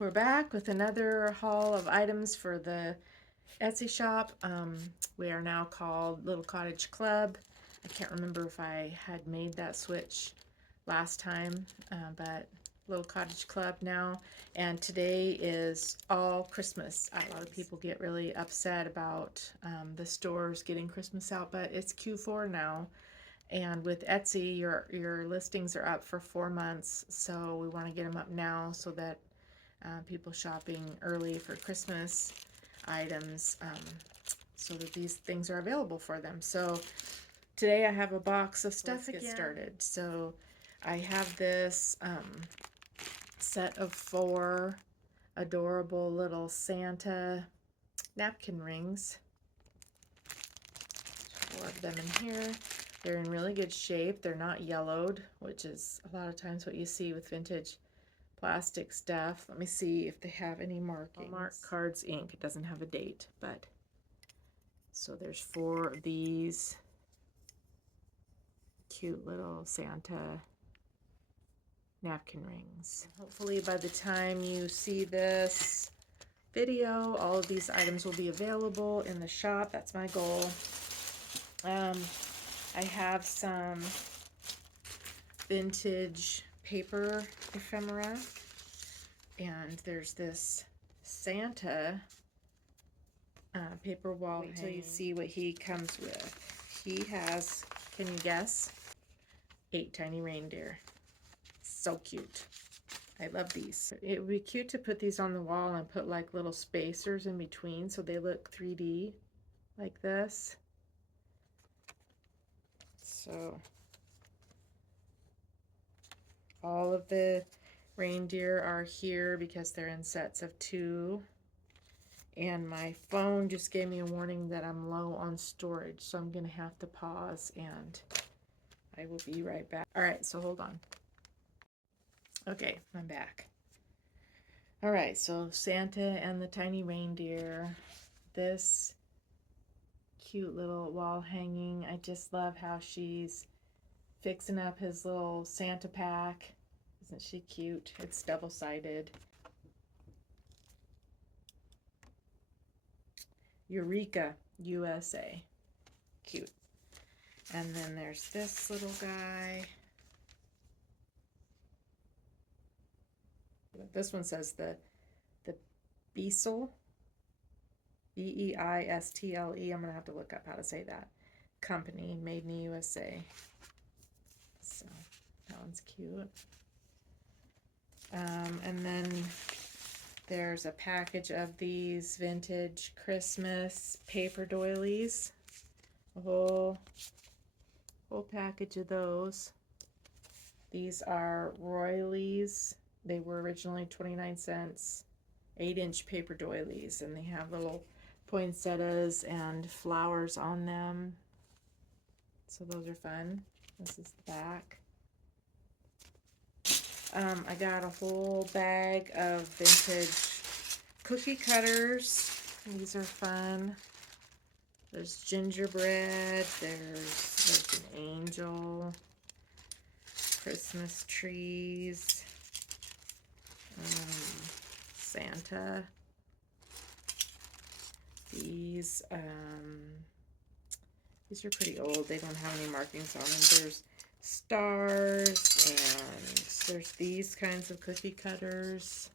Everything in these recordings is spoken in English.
We're back with another haul of items for the Etsy shop. We are now called Little Cottage Club. I can't remember if I had made that switch last time, but Little Cottage Club now. And today is all Christmas. A lot of people get really upset about the stores getting Christmas out, but it's Q4 now. And with Etsy, your listings are up for 4 months, so we want to get them up now so that people shopping early for Christmas items, so that these things are available for them. So today I have a box of stuff to get started. So I have this set of 4 adorable little Santa napkin rings. 4 of them in here. They're in really good shape. They're not yellowed, which is a lot of times what you see with vintage plastic stuff. Let me see if they have any markings. Mark Cards Inc. It doesn't have a date, but so there's 4 of these cute little Santa napkin rings. Hopefully by the time you see this video, all of these items will be available in the shop. That's my goal. I have some vintage paper ephemera, and there's this Santa paper wall. Wait till you see what he comes with. He has, can you guess? 8 tiny reindeer. So cute. I love these. It would be cute to put these on the wall and put like little spacers in between so they look 3D like this. So all of the reindeer are here because they're in sets of 2. And my phone just gave me a warning that I'm low on storage, so I'm going to have to pause and I will be right back. All right, so hold on. Okay, I'm back. All right, so Santa and the tiny reindeer. This cute little wall hanging. I just love how she's fixing up his little Santa pack. Isn't she cute? It's double-sided. Eureka, USA. Cute. And then there's this little guy. This one says the Beistle, Beistle. I'm gonna have to look up how to say that. Company, made in the USA. So that one's cute. And then there's a package of these vintage Christmas paper doilies. A whole package of those. These are Royaleys. They were originally 29 cents, 8-inch paper doilies, and they have little poinsettias and flowers on them. So those are fun. This is the back. I got a whole bag of vintage cookie cutters. These are fun. There's gingerbread, there's an angel, Christmas trees, Santa. These are pretty old. They don't have any markings on them. There's stars, and there's these kinds of cookie cutters,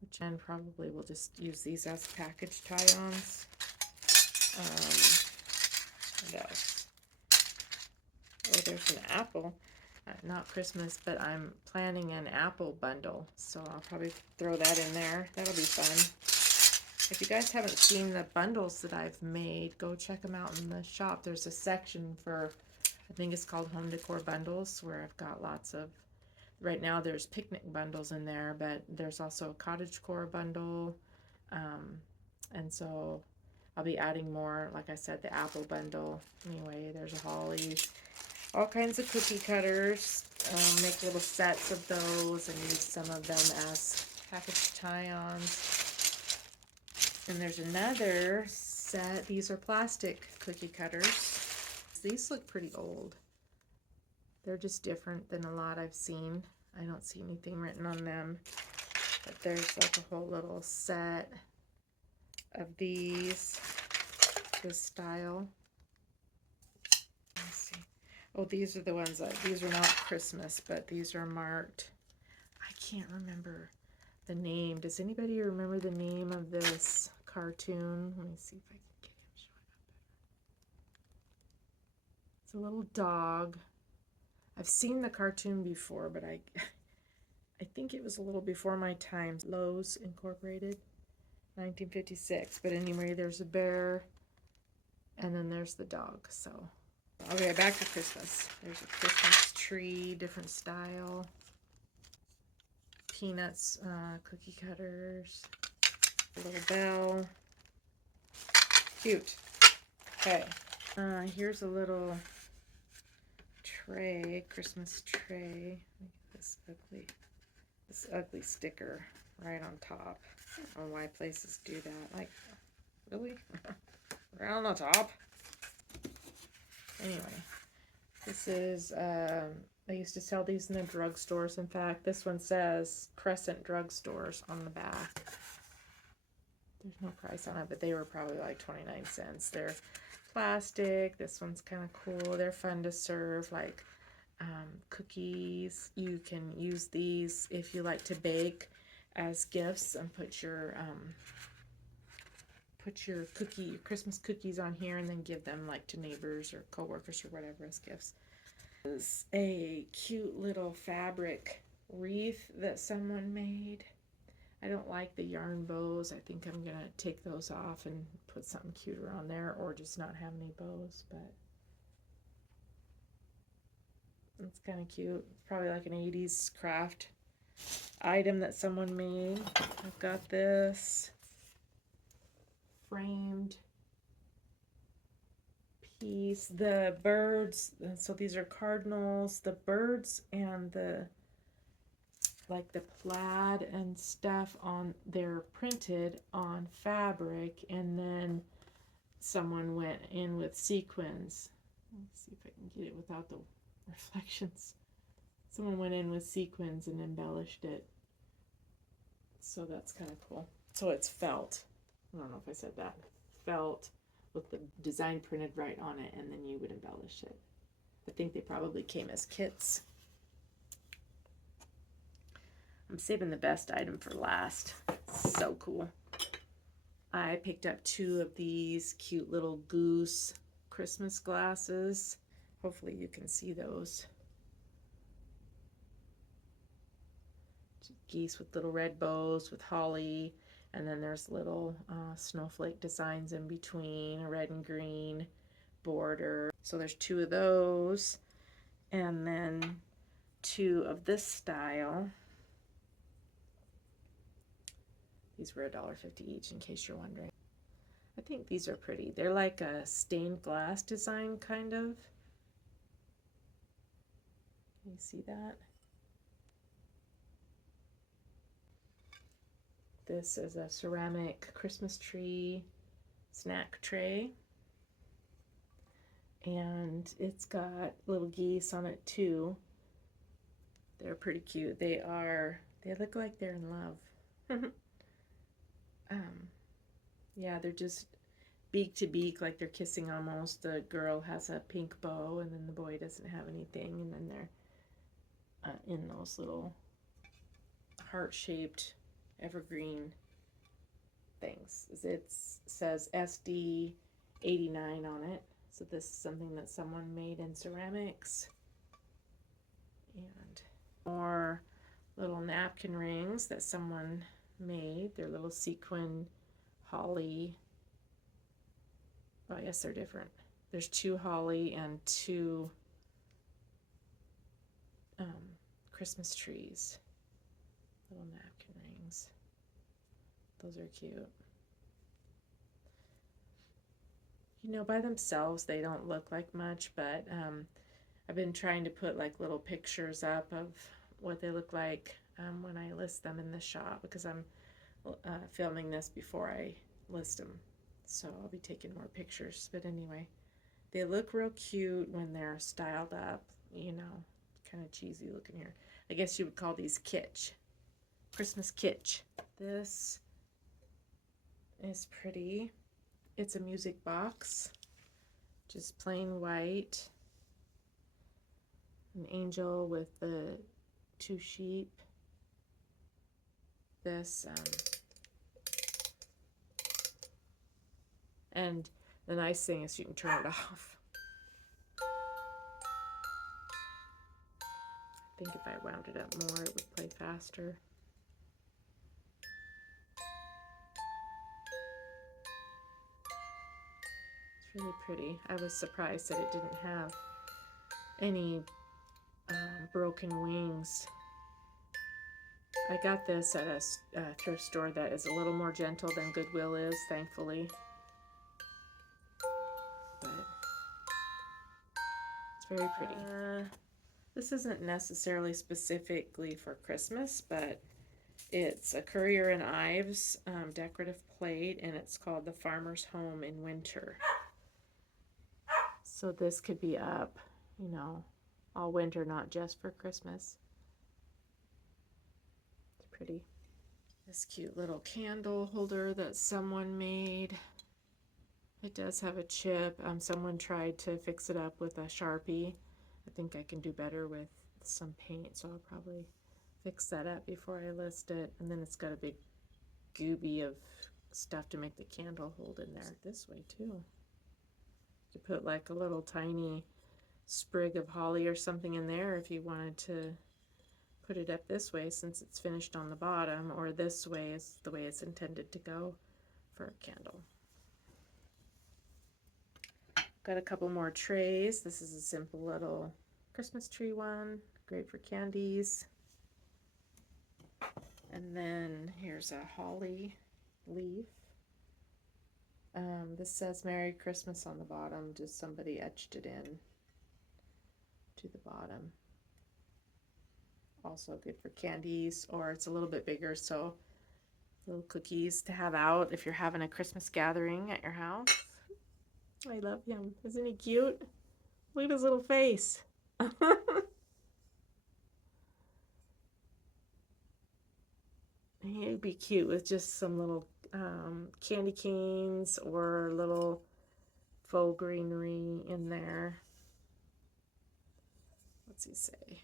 which I probably will just use these as package tie-ons. What else? Oh, there's an apple. Not Christmas, but I'm planning an apple bundle, so I'll probably throw that in there. That'll be fun. If you guys haven't seen the bundles that I've made, go check them out in the shop. There's a section for, I think it's called Home Decor Bundles, where I've got lots of, right now there's picnic bundles in there, but there's also a cottagecore bundle, and so I'll be adding more. Like I said, the apple bundle. Anyway, there's a holly, all kinds of cookie cutters. Make little sets of those and use some of them as package tie-ons. And there's another set. These are plastic cookie cutters. These look pretty old. They're just different than a lot I've seen. I don't see anything written on them. But there's like a whole little set of these, this style. Let's see. Oh, these are the ones that, these are not Christmas, but these are marked. I can't remember the name. Does anybody remember the name of this cartoon? Let me see if I can get him showing up better. It's a little dog. I've seen the cartoon before, but I think it was a little before my time. Lowe's Incorporated, 1956. But anyway, there's a bear, and then there's the dog. So, okay, back to Christmas. There's a Christmas tree, different style. Peanuts, cookie cutters, a little bell. Cute. Okay. Here's a little tray, Christmas tray. This ugly sticker right on top. I don't know why places do that. Like, really? Right on the top? Anyway, this is, I used to sell these in the drugstores. In fact, this one says Crescent Drugstores on the back. There's no price on it, but they were probably like 29 cents. They're plastic. This one's kind of cool. They're fun to serve, like cookies. You can use these if you like to bake as gifts and put your Christmas cookies on here and then give them like to neighbors or coworkers or whatever as gifts. This is a cute little fabric wreath that someone made. I don't like the yarn bows. I think I'm gonna take those off and put something cuter on there, or just not have any bows, but it's kind of cute. It's probably like an 80s craft item that someone made. I've got this framed piece. The birds, so these are cardinals. The birds and the like the plaid and stuff on, they're printed on fabric, and then someone went in with sequins. Let's see if I can get it without the reflections. Someone went in with sequins and embellished it. So that's kind of cool. So it's felt. I don't know if I said that. Felt with the design printed right on it, and then you would embellish it. I think they probably came as kits. I'm saving the best item for last. It's so cool. I picked up 2 of these cute little goose Christmas glasses. Hopefully you can see those. Geese with little red bows with holly, and then there's little snowflake designs in between, a red and green border. So there's 2 of those, and then 2 of this style. These were $1.50 each, in case you're wondering. I think these are pretty. They're like a stained glass design, kind of. Can you see that? This is a ceramic Christmas tree snack tray. And it's got little geese on it too. They're pretty cute. They look like they're in love. Yeah, they're just beak to beak, like they're kissing almost. The girl has a pink bow, and then the boy doesn't have anything, and then they're in those little heart-shaped evergreen things. It says SD 89 on it. So this is something that someone made in ceramics. And more little napkin rings that someone made. They're little sequin holly. Oh, yes, they're different. There's 2 holly and 2 Christmas trees. Little napkin rings. Those are cute. You know, by themselves, they don't look like much, but I've been trying to put like little pictures up of what they look like when I list them in the shop, because I'm filming this before I list them. So I'll be taking more pictures. But anyway, they look real cute when they're styled up, you know, kind of cheesy looking here. I guess you would call these kitsch. Christmas kitsch. This is pretty. It's a music box, just plain white. An angel with the 2 sheep. This, and the nice thing is you can turn it off. I think if I wound it up more, it would play faster. It's really pretty. I was surprised that it didn't have any broken wings. I got this at a thrift store that is a little more gentle than Goodwill is, thankfully. But it's very pretty. This isn't necessarily specifically for Christmas, but it's a Currier and Ives decorative plate, and it's called The Farmer's Home in Winter. So this could be up, you know, all winter, not just for Christmas. It's pretty. This cute little candle holder that someone made. It does have a chip. Someone tried to fix it up with a Sharpie. I think I can do better with some paint, so I'll probably fix that up before I list it. And then it's got a big gooby of stuff to make the candle hold in there. This way too. You put like a little tiny sprig of holly or something in there if you wanted to put it up this way, since it's finished on the bottom, or this way is the way it's intended to go for a candle. Got a couple more trays. This is a simple little Christmas tree one, great for candies. And then here's a holly leaf. This says Merry Christmas on the bottom, just somebody etched it in to the bottom. Also good for candies, or it's a little bit bigger, so little cookies to have out if you're having a Christmas gathering at your house. I love him. Isn't he cute? Look at his little face. He'd be cute with just some little candy canes or little faux greenery in there. What's he say?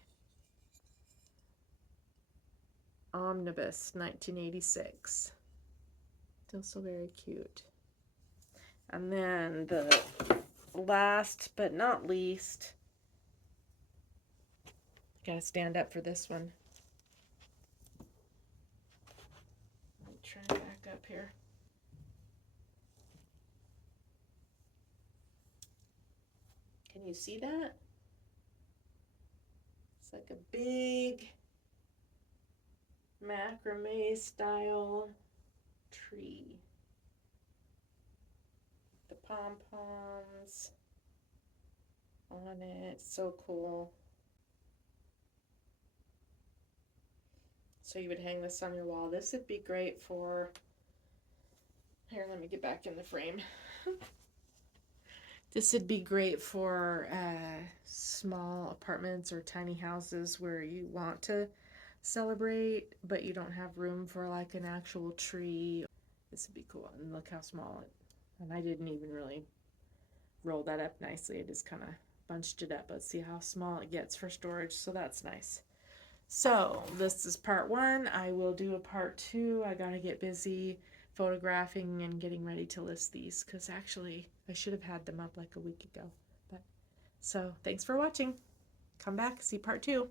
Omnibus 1986. Still so very cute. And then the last but not least, gotta stand up for this one. Let me turn it back up here. Can you see that? It's like a big macrame style tree. The pom-poms on it. So cool. So you would hang this on your wall. This would be great for, here, let me get back in the frame. This would be great for small apartments or tiny houses where you want to celebrate, but you don't have room for like an actual tree. This would be cool. And look how small it, and I didn't even really roll that up nicely. I just kind of bunched it up. Let's see how small it gets for storage. So that's nice. So this is part 1. I will do a part 2. I gotta get busy photographing and getting ready to list these, because actually I should have had them up like a week ago. But so thanks for watching. Come back, see part 2.